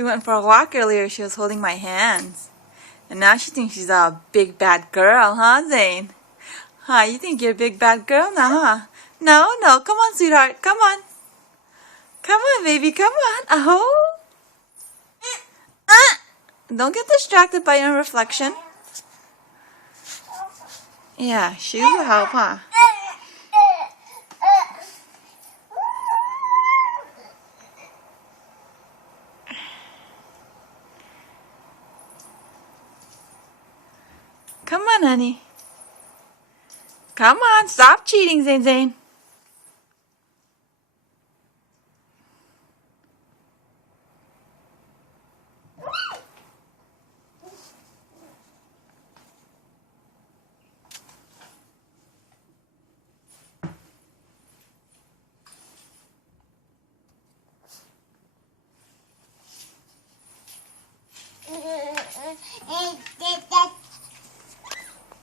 We went for a walk earlier. She was holding my hands. And now she thinks she's a big bad girl, huh, Zane? Huh, you think you're a big bad girl now, huh? No, no, come on, sweetheart, come on. Come on, baby, come on. Oh. Don't get distracted by your reflection. Yeah, shoes will help, huh? Come on, honey. Come on, stop cheating, Zane Zane.